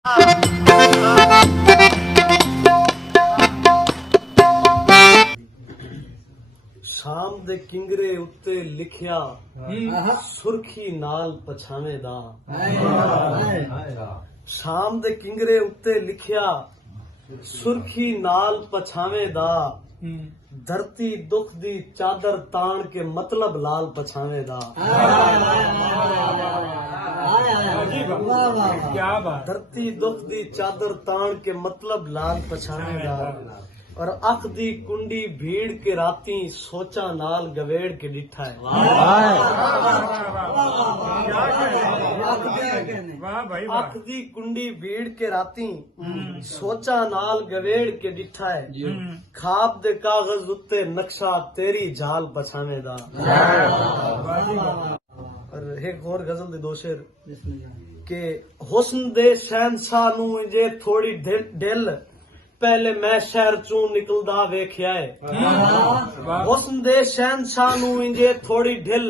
शाम दे किंगरे उत्ते लिखिया सुर्खी नाल पछावेदा। शाम दे किंगरे उत्ते लिखिया सुर्खी नाल पछावेदा। धरती दुख दी चादर तान के मतलब लाल पछावेदा। धरती दुख दी चादर तान के मतलब लाल पछावेदा। और अख दी कुंडी भीड़ के राती सोचा नाल गवेड़ के डिठा है। अख दी कुंडी भीड़ के राती सोचा नाल गवेड़ के डिठा है। खाब दे कागज उत्ते नक्शा तेरी झाल पछावेदा। और एक और गजल दे दो शेर के हुस्न दे शहनशाह नू जे थोड़ी ढिल पहले मैं शहर चू निकलदा वेख्या है। हुस्न दे शहनशाह नू इंजे थोड़ी ढिल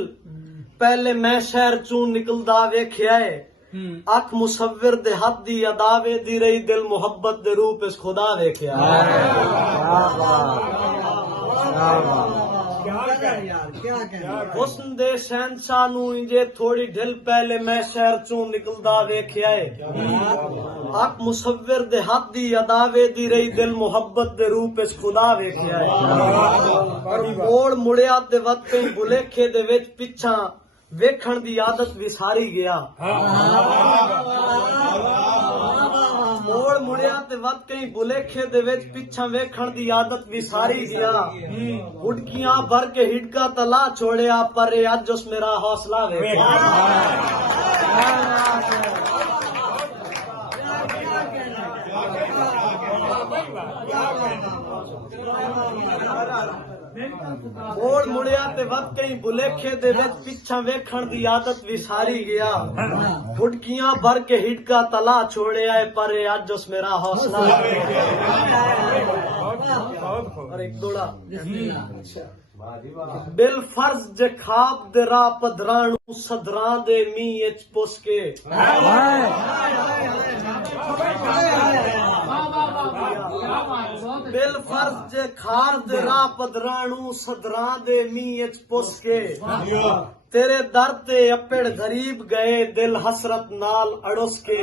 पहले मैं शहर चू निकलदा वेख्या है। अख मुसव्विर दे हद दी अदावे दी रही दिल मुहब्बत दे रूप इस खुदा वेख्या है। हुस्न दे शहनशाह नू इंजे थोड़ी ढिल पहले मैं शहर चू निकलदा वेख्या है। अख मुसव्विर दे हद दी अदावे दी रही दिल मुहब्बत दे रूप इस खुदा वेख्या है। और मोड़ मुड़िया ते वक्त कई बुलेखे दे विच पिछा वेखण दी आदत विसारी गया। मोड़ मुड़िया ते वक्त कई बुलेखे दे विच पिछा वेखण दी आदत विसारी गया। हुडकियां भर के हिडका तला छोड़िया पर अज उस मेरा हौसला वेख्या। मोड़ मुड़िया ते वक्त कई बुलेखे दे विच पिछा वेखण दी आदत विसारी गया। फुटकियां भर के हिडका तला छोड़िया पर अज उस मेरा हौसला। और एक दोड़ा बिल फर्ज जे खाब दे राह पधराणू सदरां दे मींह इच पुस के। बिल फर्ज जे खार दे राह पधराणू सदरां दे मींह इच पुस के। तेरे दर ते अपेड़ गरीब गए दिल हसरत नाल अड़ुस के।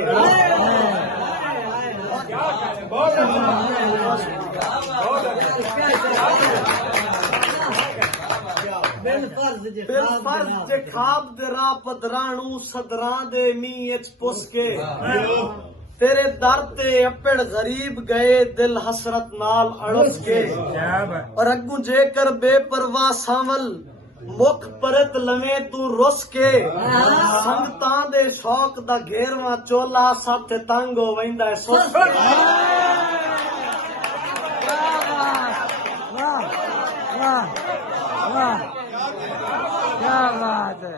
बिल फर्ज जे खाब दे राह पधराणू सदरां दे मींह इच पुस के। तेरे दर ते अपेड़ गरीब गए दिल हसरत नाल अड़ुस के। और अगू जेकर बेपरवाह सावल मुख परत लवे तू रुस के। संगतां दे शौक दा घेरवा चोला साथे तंग हो वैंदा सुस के। क्या बात है।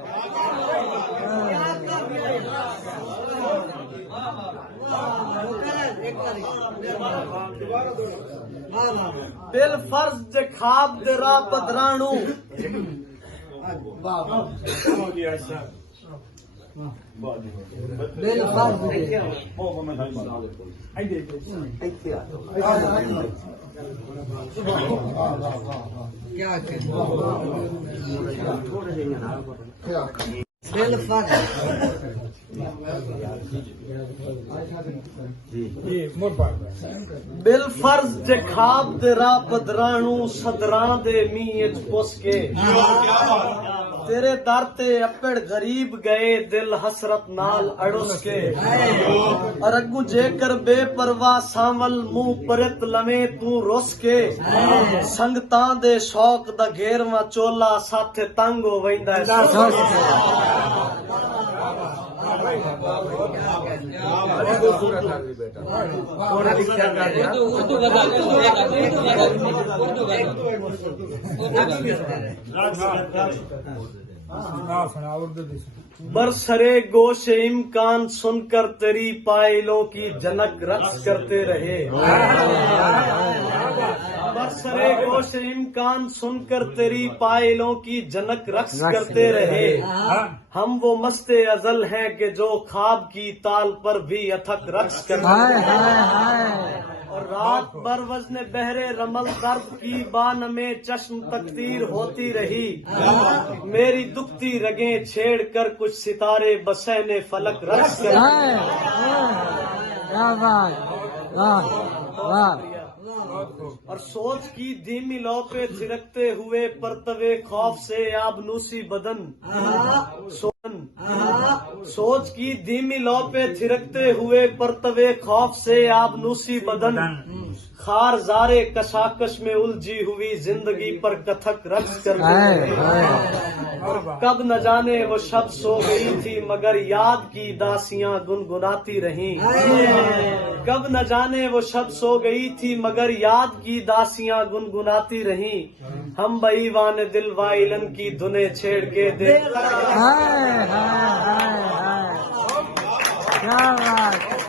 बिल फर्ज जे खाब दे राह पधराणू बिल फर्ज क्या बिल फर्ज बिल फर्ज जे खाब दे राह पधराणू सदरां दे मींह इच पुस के। तेरे दर ते अपेड़ गरीब गए दिल हसरत नाल अड़ुस के। और अगू जेकर बेपरवाह सावल मुंह परत लवे तू रुस के। संगतां दे शौक दा घेरवा चोला साथे तंग हो वैंदा है। बरसरे गोशे इम्कान सुनकर तेरी पायलों की जनक रक्स करते रहे। बरसरे गोशे इम्कान सुनकर तेरी पायलों की जनक रक्स करते रहे। हम वो मस्ते अजल हैं कि जो ख्वाब की ताल पर भी अथक रक्स करते रहे। और रात भर वज़्न बहरे रमल दर्द की बान में चश्म तकदीर होती रही। मेरी दुखती रगें छेड़ कर कुछ सितारे बसैने फलक रक्स कर। और सोच की धीमी लौ पे थिरकते हुए परतवे खौफ से आबनूसी बदन सोच की धीमी लौ पे थिरकते हुए परतवे खौफ से आबनूसी बदन खार जारे कशाकश में उलझी हुई जिंदगी पर कथक रक्स कर। कब न जाने वो शब सो गई थी मगर याद की दासियां गुनगुनाती रहीं। कब न जाने वो शब सो गई थी मगर याद की दासियां गुनगुनाती रहीं। हम बईवान दिल वाइलन की धुने छेड़ के दे। क्या बात।